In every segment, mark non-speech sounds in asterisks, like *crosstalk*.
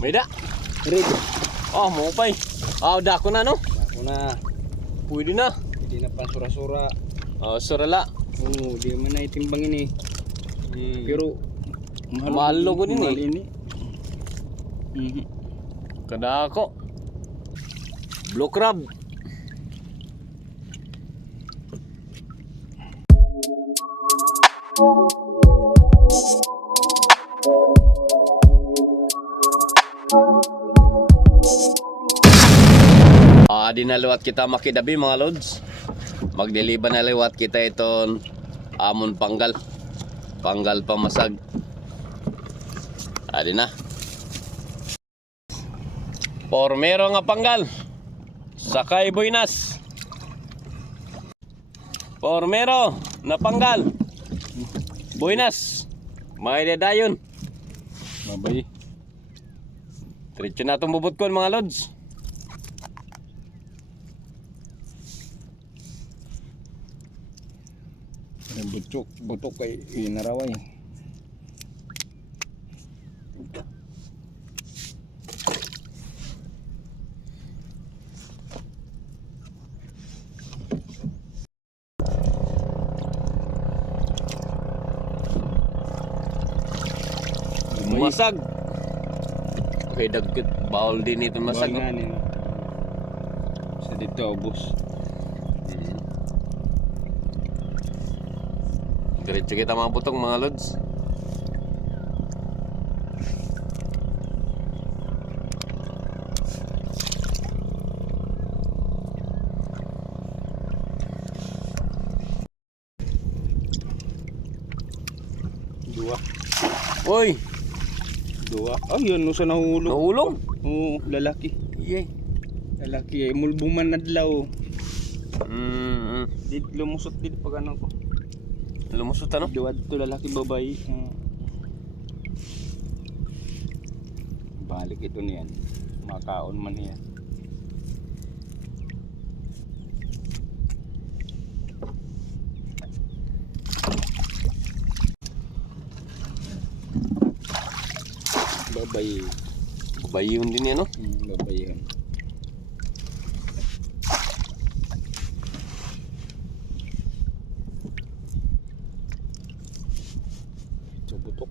May da. Red. Oh, mo pay. Ah, dako na no. Ako na. Pwede na. Hindi na pa sura-sura. Oh, surala. Oo, di man na itimbangin eh. Hmm. Pero Mahal ko din eh. mahal ini. Mhm. kada ako. Blue crab. Ah, di na liwat kita makidabi mga lods. Magdeliver na liwat kita iton amon panggal. Panggal pamasag. Adi na. Pormero nga panggal. Sakay buinas. Pormero na panggal. Buinas. May dedayon. Mabay. Diretso na itong bubot mga lods. Ang butok, butok kay inaraway. Masag. Okay, dagkit. Bawal din ito masag. Nila. Sa dito ubos. Diretso kita mga putong mga lods. Dua. Uy, Dua. Oh, yun no sa nahulog. nahulong. Oo, lalaki. Yay. Lalaki ay mulbong man nadlaw. Mm, mm. Di lumusot din pag ano ko. Lumusot ano? Duwad to lalaki babae. Mm. Balik ito niyan. Makaon man niya. Babae. Babayon din yan, no? Mm, babae yan. Ito butok.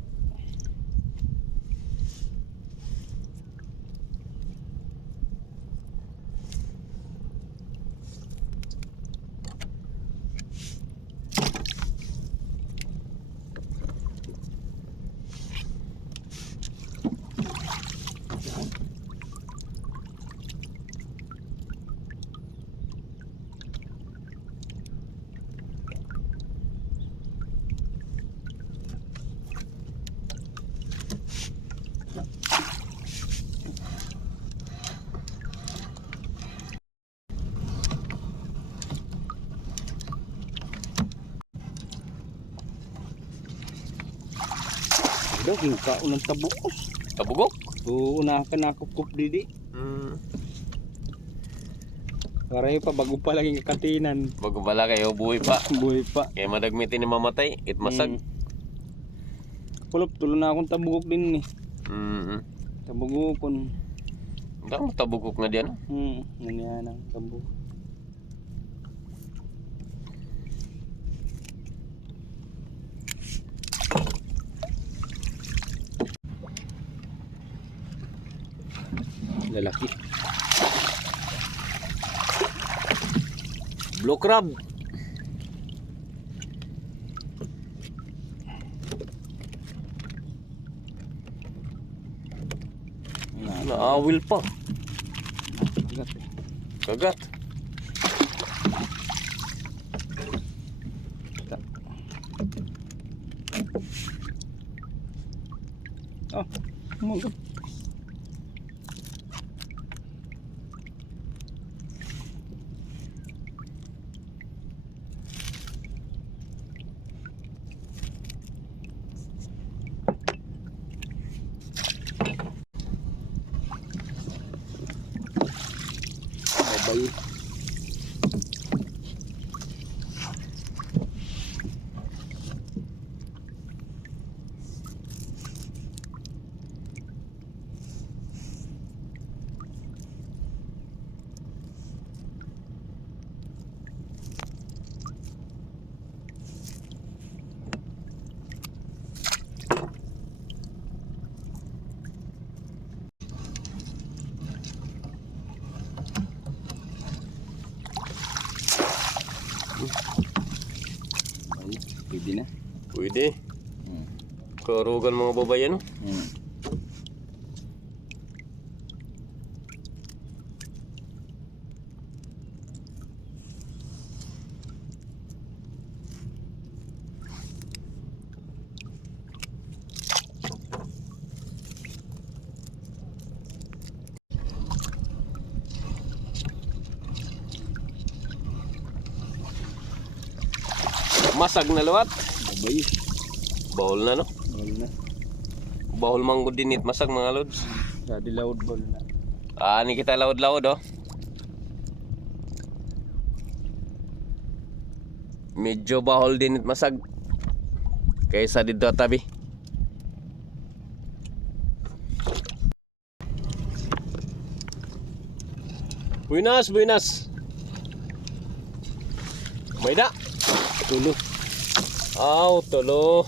Daw, kinakaon ng tabukos. Tabugok? Oo, una ka nakukup didi. Mm. Para yung pa, bago pa lang yung katinan. Bago pala kayo, buhay pa. *laughs* Buhay pa. Kaya madagmitin ni mamatay, it masag. Mm. Pulop, tulo na akong tabugok din eh. Mm. mm. Tabugokon. Ang dami tabugok na diyan. Hmm, nangyari ang tabugok. Lalaki. Blue crab. Naawil pa. Agad eh. Kagat. Oh, umaga. Babay. Pwede. Hmm. Karugan mga babayan. Hmm. Masag na luwat. Babay. Bahol na no. Bol na. Bahol manggod dinit masag mga lods. Dadi laud bol na. Ani kita laod-laod oh. Medyo bahol dinit masag. Kaysa dito tabi. Buenas, buenas. Mayda. Tulo. Aw, tulo.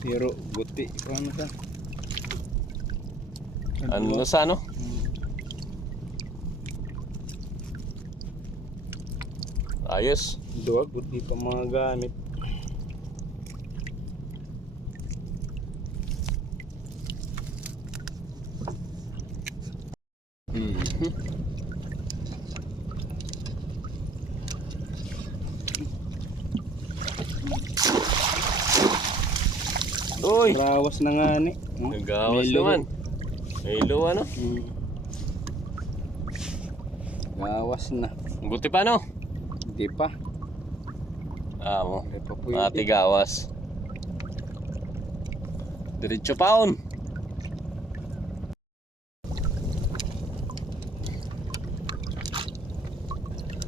Pero guti. Ano ka? Ano sa ano? Hmm. Ayos. Dua, guti pa mga gamit. Mhm. Uy, Rawas na nga ni. Hmm? nagawas May naman. May luho, ano? Hmm. Gawas na. Buti pa no? Hindi pa. Ah, mo. Hindi pa pwede. Ati gawas. Diretso paon.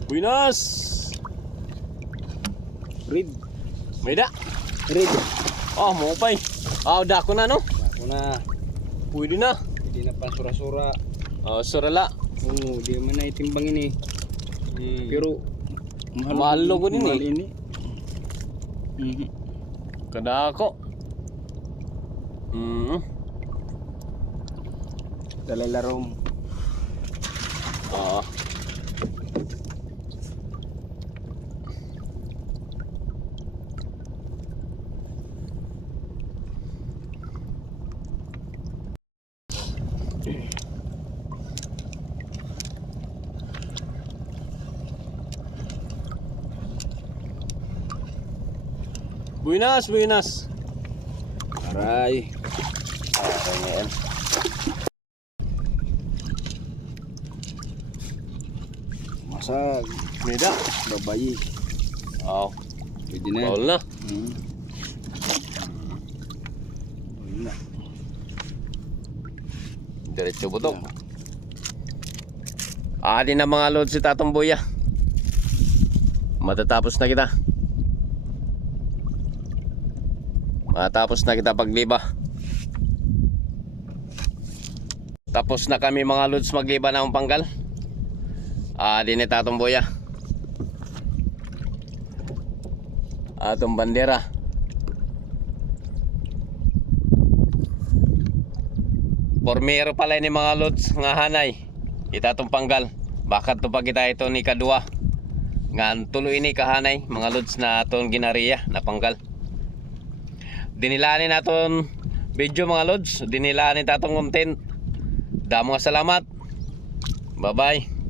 Buenas! Red. May da. Red. Oh, mo pay. Ah, dako na no? Ako na. Pwede na. Hindi na pa sura-sura. Oh, surala. Oo, di man na itimbangin eh. Hmm. Pero Mahal logo din mahal eh. ini. Mhm. Kadako. Hmm. Dalalarom. Oo. Buenas, buenas. Aray. Okay, ngayon. Masag. Mida. Babayi. Oh, Pwede na. bawal na. Hmm. Bawal na. Diretso butok. Adi na mga load si Tatong Buya. Matatapos na kita. Matapos na kita pagliba. Tapos na kami mga loads magliba ng panggal. Adi ni Tatong Buya. Atong bandera. Pormero pala ni mga lods nga hanay. Itatong panggal. Bakat to pa kita ito ni kadua. Nga tuloy ni kahanay mga lods na atong ginariya na panggal. Dinilanin naton video mga lods. Dinilanin tatong content. Damo salamat. Bye bye.